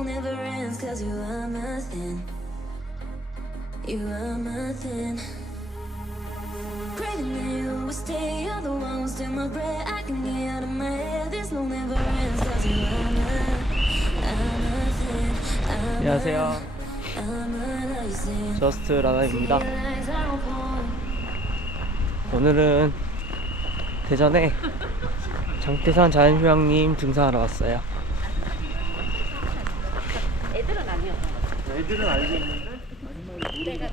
long never ends cause you are my thing. You are my thing. Craving that you will stay, you're the one who steal my breath. I can get out of my head. This long never ends cause you are my, I'm a thing. I'm 안녕하세요. 저스트 라나입니다. 오늘은 대전에 장태산 자연휴양림 등산하러 왔어요. 애들은 아니요. 애들은 알고 있는데? 때가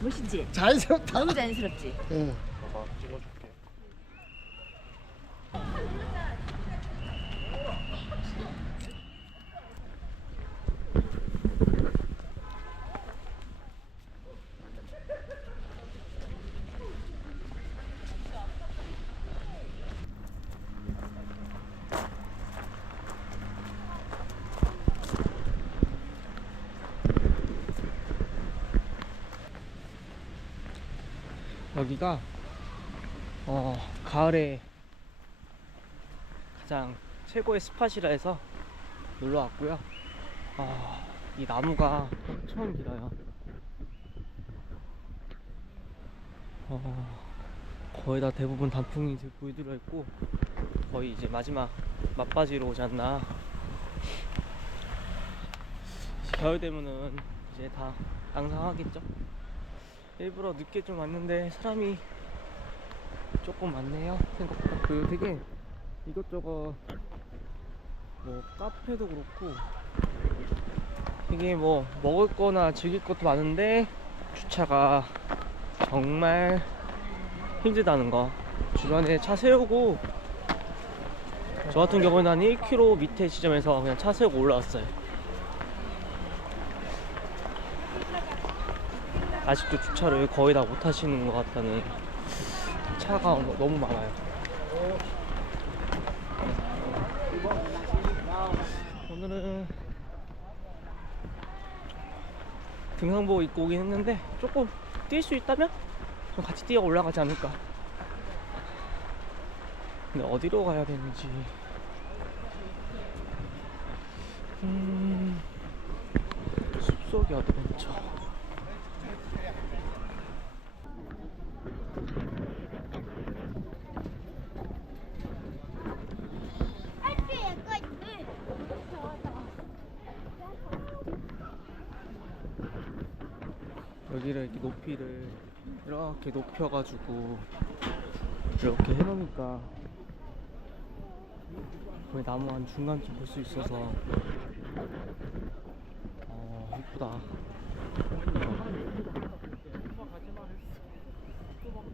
멋있지? 자연스럽다. 너무 자연스럽지? 응. 여기가 어, 가을에 가장 최고의 스팟이라 해서 놀러 왔고요. 아, 이 나무가 엄청 길어요. 어, 거의 다 대부분 단풍이 보이들어 있고 거의 이제 마지막 막바지로 오지 않나. 겨울 되면은 이제 다 앙상하겠죠. 일부러 늦게 좀 왔는데 사람이 조금 많네요 생각보다. 그 되게 이것저것 뭐 카페도 그렇고 이게 뭐 먹을 거나 즐길 것도 많은데 주차가 정말 힘들다는 거. 주변에 차 세우고 저 같은 경우는 한 1km 밑에 지점에서 그냥 차 세우고 올라왔어요 아직도 주차를 거의 다 못 하시는 것 같다는 차가 너- 너무 많아요. 오늘은 등산복 입고 오긴 했는데 조금 뛸 수 있다면 좀 같이 뛰어 올라가지 않을까. 근데 어디로 가야 되는지. 음, 숲속이 왼쪽. 여기를 이렇게 높이를 이렇게 높여가지고 이렇게 해놓으니까 거의 나무 한 중간쯤 볼 수 있어서 어 이쁘다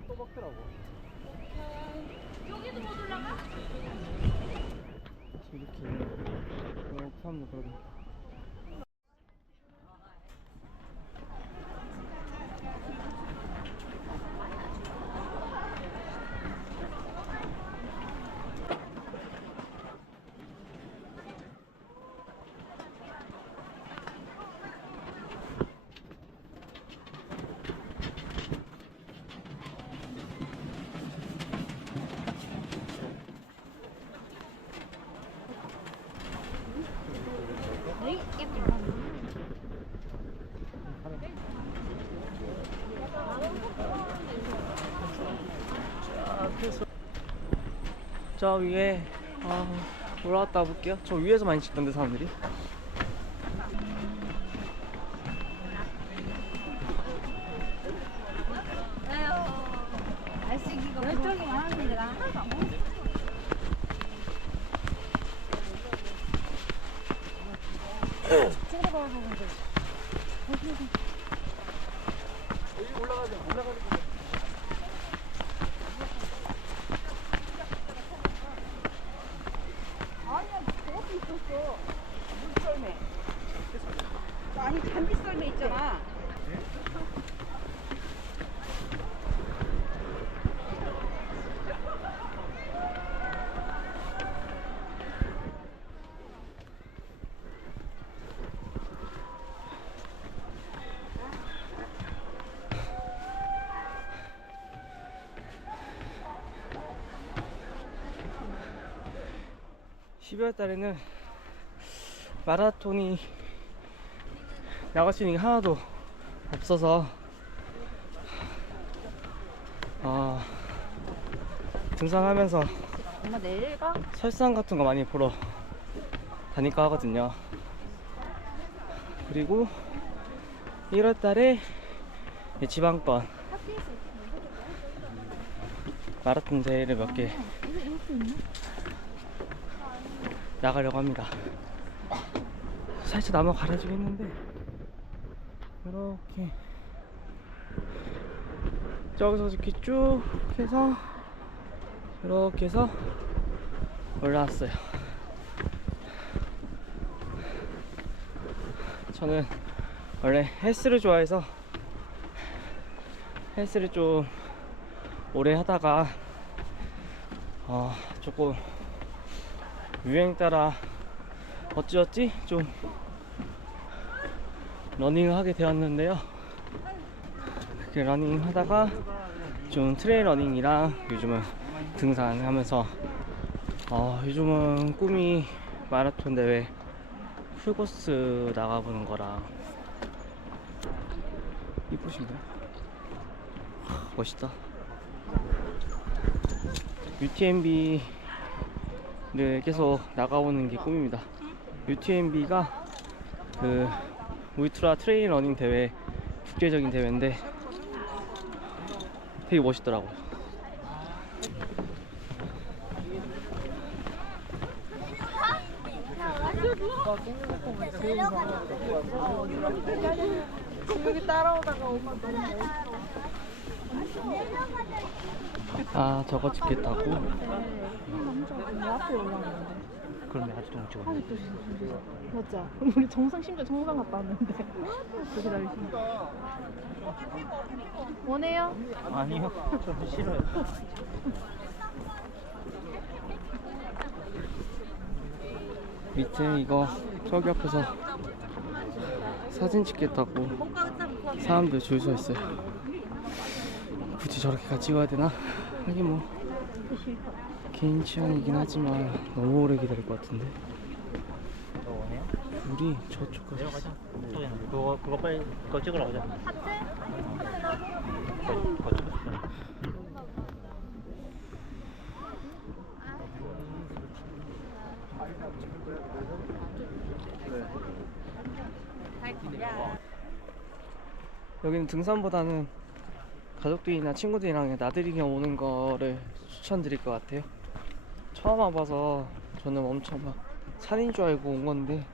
또 먹더라고 여기도 못 올라가? 이렇게 이렇게 하면 그러고 저 위에 아, 올라갔다 볼게요. 저 위에서 많이 찍던데 사람들이. 왼쪽이 많았는데 나 하나도 안 보여. 아니야, 저것도 있었어. 물썰매. 아니, 잔디썰매 있잖아. 12월 달에는 마라톤이 나갈 수 있는 게 하나도 없어서 어, 등산하면서? 설상 같은 거 많이 보러 다닐까 하거든요. 그리고 1월 달에 지방권 마라톤 대회를 몇개 나가려고 합니다. 살짝 나무 갈아지고 했는데 이렇게 저기서 이렇게 쭉 해서 이렇게 해서 올라왔어요. 저는 원래 헬스를 좋아해서 헬스를 좀 오래 하다가 어 조금 유행 따라 어찌어찌 좀 러닝을 하게 되었는데요. 그 러닝 하다가 좀 트레일 러닝이랑 요즘은 등산하면서 어, 요즘은 꿈이 마라톤 대회 풀코스 나가보는 거랑 이쁘신데? 멋있다. UTMB 를 계속 나가보는 게 꿈입니다. UTMB가 그 울트라 트레일 러닝 대회 국제적인 대회인데 되게 멋있더라고요. 아 저거 찍겠다고? 내 앞에 올라왔는데 그럼 아직도 못 찍었네. 아직도 진짜 맞자 우리 정상 심지어 정상 갔다 왔는데 또 기다리시네 원해요? 아니요, 저도 싫어요. 밑에 이거 저기 앞에서 사진 찍겠다고 사람들 줄 서 있어요. 굳이 저렇게 같이 찍어야 되나? 하긴 뭐 개인 취향이긴 하지만 너무 오래 기다릴 것 같은데. 우리 저쪽 가서 있어. 그거 그거 빨리 그거 찍으러 가자. 그거, 그거 찍고. 여기는 등산보다는 가족들이나 친구들이랑 나들이 겸 오는 거를 추천드릴 것 같아요. 처음 와봐서 저는 엄청 막 산인 줄 알고 온 건데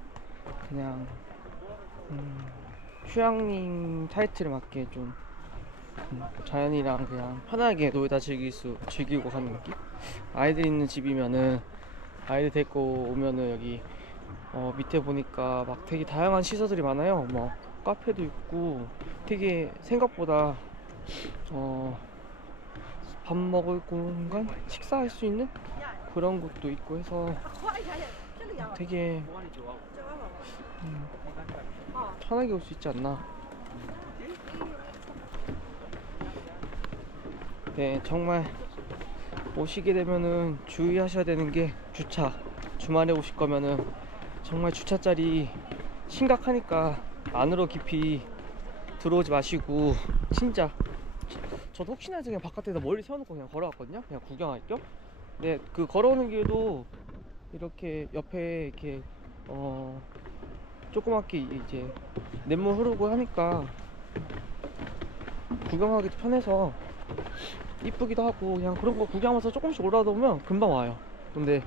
그냥 음, 휴양림 타이틀에 맞게 좀 음, 자연이랑 그냥 편하게 놀다 즐길 수 즐기고 가는 느낌? 아이들 있는 집이면은 아이들 데리고 오면은 여기 어, 밑에 보니까 막 되게 다양한 시설들이 많아요. 뭐 카페도 있고 되게 생각보다 어, 밥 먹을 공간, 식사할 수 있는 그런 곳도 있고 해서 되게 음, 편하게 올 수 있지 않나. 네, 정말 오시게 되면은 주의하셔야 되는 게 주차. 주말에 오실 거면은 정말 주차 자리 심각하니까 안으로 깊이 들어오지 마시고 진짜 저도 혹시나 해서 그냥 바깥에다 멀리 세워놓고 그냥 걸어왔거든요 그냥 구경할 겸 근데 그 걸어오는 길도 이렇게 옆에 이렇게 어 조그맣게 이제 냇물 흐르고 하니까 구경하기도 편해서 이쁘기도 하고 그냥 그런 거 구경하면서 조금씩 올라다 보면 금방 와요 근데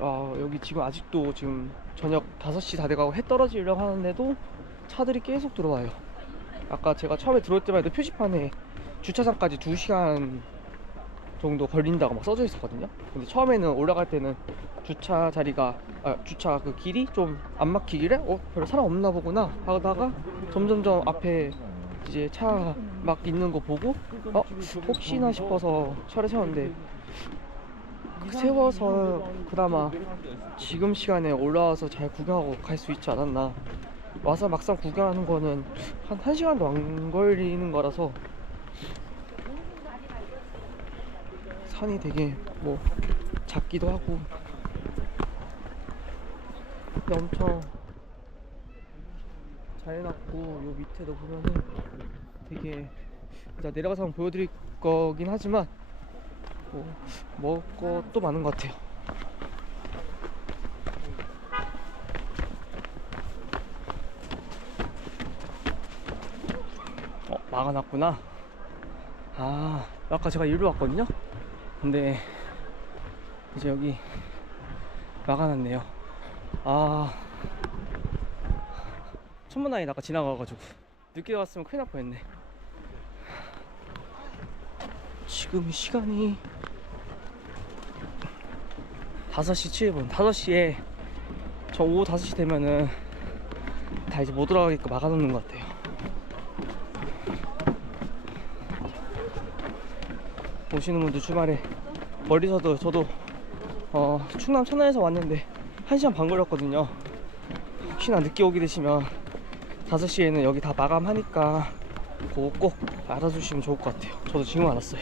아, 여기 지금 아직도 지금 저녁 5시 다 돼가고 해 떨어지려고 하는데도 차들이 계속 들어와요. 아까 제가 처음에 들어올 때만 해도 표지판에 주차장까지 2시간 정도 걸린다고 막 써져 있었거든요. 근데 처음에는 올라갈 때는 주차 자리가, 아, 주차 그 길이 좀 안 막히길래, 어, 별로 사람 없나 보구나 하다가 점점점 앞에 이제 차 막 있는 거 보고, 어, 혹시나 싶어서 차를 세웠는데 세워서 그나마 지금 시간에 올라와서 잘 구경하고 갈 수 있지 않았나 와서 막상 구경하는 거는 한 1시간도 안 걸리는 거라서 산이 되게 뭐 작기도 하고 엄청 잘 해놨고 요 밑에도 보면은 되게 일단 내려가서 한번 보여드릴 거긴 하지만 뭐 먹을 것도 많은 것 같아요. 어 막아놨구나. 아 아까 제가 일로 왔거든요. 근데 이제 여기 막아놨네요. 아 천문아이 아까 지나가가지고 늦게 왔으면 큰일 날 뻔했네. 지금 시간이 5시 7분 5시에 저 오후 5시 되면은 다 이제 못 돌아가게끔 막아놓는 것 같아요 오시는 분들 주말에 멀리서도 저도 어, 충남 천안에서 왔는데 1시간 반 걸렸거든요. 혹시나 늦게 오게 되시면 5시에는 여기 다 마감하니까 그거 꼭 알아주시면 좋을 것 같아요. 저도 지금 알았어요.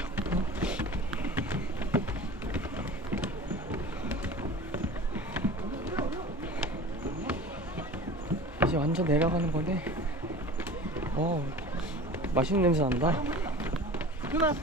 이제 완전 내려가는 거네. 어 맛있는 냄새 난다. 누나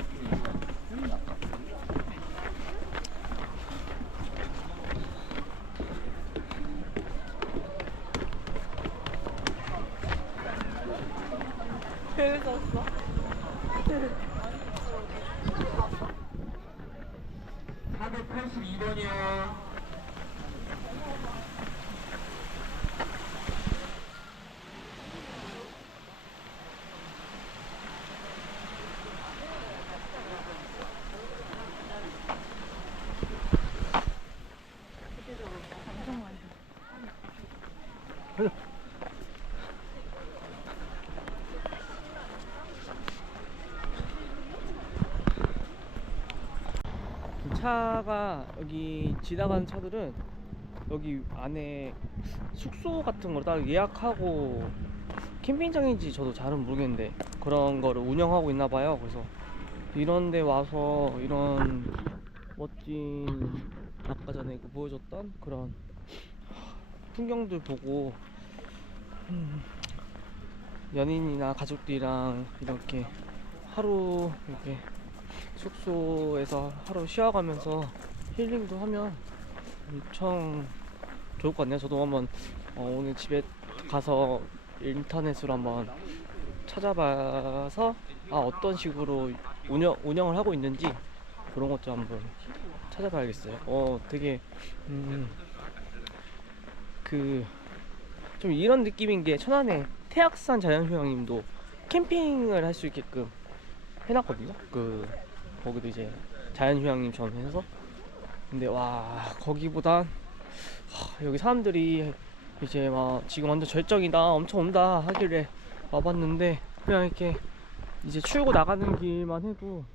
차가 여기 지나가는 차들은 여기 안에 숙소 같은 걸 따로 예약하고 캠핑장인지 저도 잘은 모르겠는데 그런 거를 운영하고 있나 봐요. 그래서 이런 데 와서 이런 멋진 아까 전에 그 보여줬던 그런 풍경들 보고 음, 연인이나 가족들이랑 이렇게 하루 이렇게 숙소에서 하루 쉬어가면서 힐링도 하면 엄청 좋을 것 같네요. 저도 한번 어, 오늘 집에 가서 인터넷으로 한번 찾아봐서 아 어떤 식으로 운영 운영을 하고 있는지 그런 것 좀 한번 찾아봐야겠어요. 어 되게 음, 그 좀 이런 느낌인 게 천안에 태악산 자연휴양림도 캠핑을 할 수 있게끔 해놨거든요. 그 거기도 이제 자연휴양림처럼 해서 근데 와 거기보단 하, 여기 사람들이 이제 막 지금 완전 절정이다 엄청 온다 하길래 와봤는데 그냥 이렇게 이제 출고 나가는 길만 해도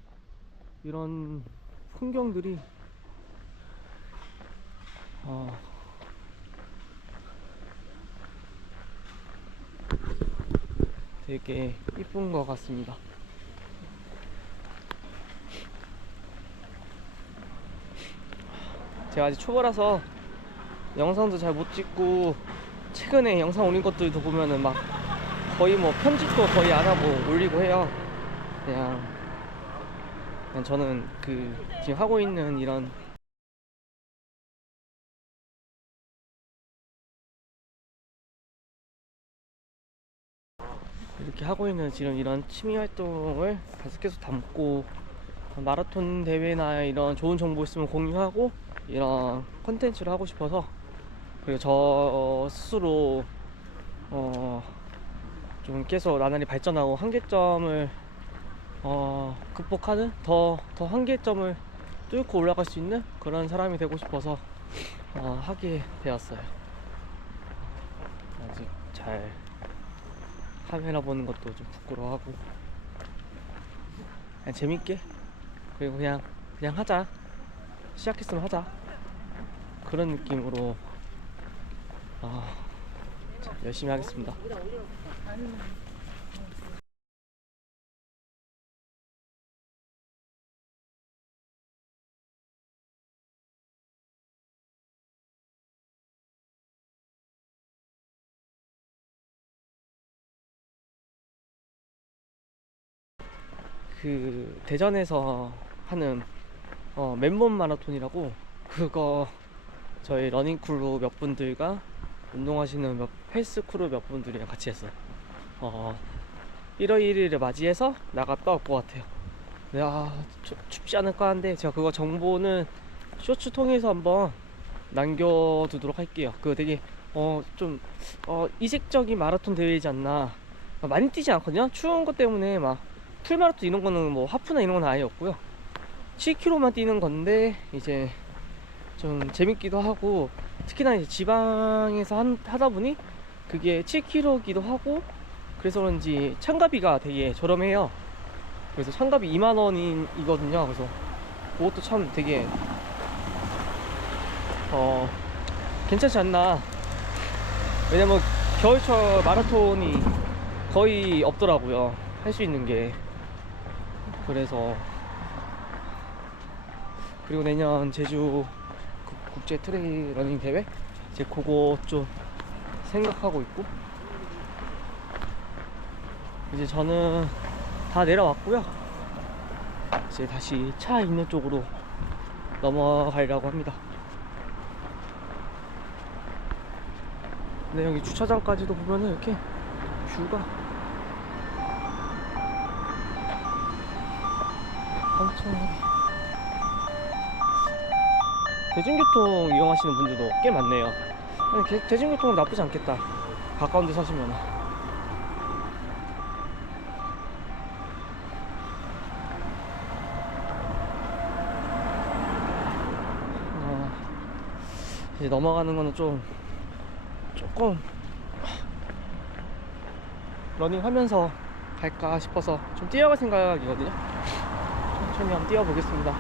이런 풍경들이 어, 되게 이쁜 것 같습니다. 제가 아직 초보라서 영상도 잘 못 찍고 최근에 영상 올린 것들도 보면은 막 거의 뭐 편집도 거의 안 하고 올리고 해요. 그냥, 그냥 저는 그 지금 하고 있는 이런 이렇게 하고 있는 지금 이런 취미 활동을 계속해서 담고 마라톤 대회나 이런 좋은 정보 있으면 공유하고 이런 컨텐츠를 하고 싶어서 그리고 저 스스로 어 좀 계속 나날이 발전하고 한계점을 어 극복하는 더 더 한계점을 뚫고 올라갈 수 있는 그런 사람이 되고 싶어서 어 하게 되었어요. 아직 잘 카메라 보는 것도 좀 부끄러워하고. 그냥 재밌게? 그리고 그냥 그냥 하자 시작했으면 하자. 그런 느낌으로 아, 열심히 하겠습니다. 그 대전에서 하는 어, 맨몸 마라톤이라고 그거 저희 러닝 크루 몇 분들과 운동하시는 몇 헬스 크루 몇 분들이랑 같이 했어. 어 1월 1일을 맞이해서 나갔다 올 것 같아요. 네, 아, 추- 춥지 않을까 하는데 제가 그거 정보는 쇼츠 통해서 한번 남겨두도록 할게요. 그거 되게 어 좀 어, 이색적인 마라톤 대회이지 않나. 많이 뛰지 않거든요. 추운 것 때문에 막 풀마라톤 이런 거는 뭐 하프나 이런 건 아예 없고요. 7km만 뛰는 건데 이제 좀 재밌기도 하고 특히나 이제 지방에서 한, 하다 보니 그게 7km기도 하고 그래서 그런지 참가비가 되게 저렴해요. 그래서 참가비 2만 원이거든요. 그래서 그것도 참 되게 어 괜찮지 않나. 왜냐면 겨울철 마라톤이 거의 없더라고요. 할 수 있는 게. 그래서 그리고 내년 제주 국- 국제 트레일 러닝 대회 이제 그거 좀 생각하고 있고 이제 저는 다 내려왔고요. 이제 다시 차 있는 쪽으로 넘어가려고 합니다. 근데 여기 주차장까지도 보면은 이렇게 뷰가 대중교통 이용하시는 분들도 꽤 많네요. 대중교통은 나쁘지 않겠다. 가까운 데 사시면. 어, 이제 넘어가는 거는 좀 조금 러닝 하면서 갈까 싶어서 좀 뛰어갈 생각이거든요. 천천히 한번 뛰어보겠습니다.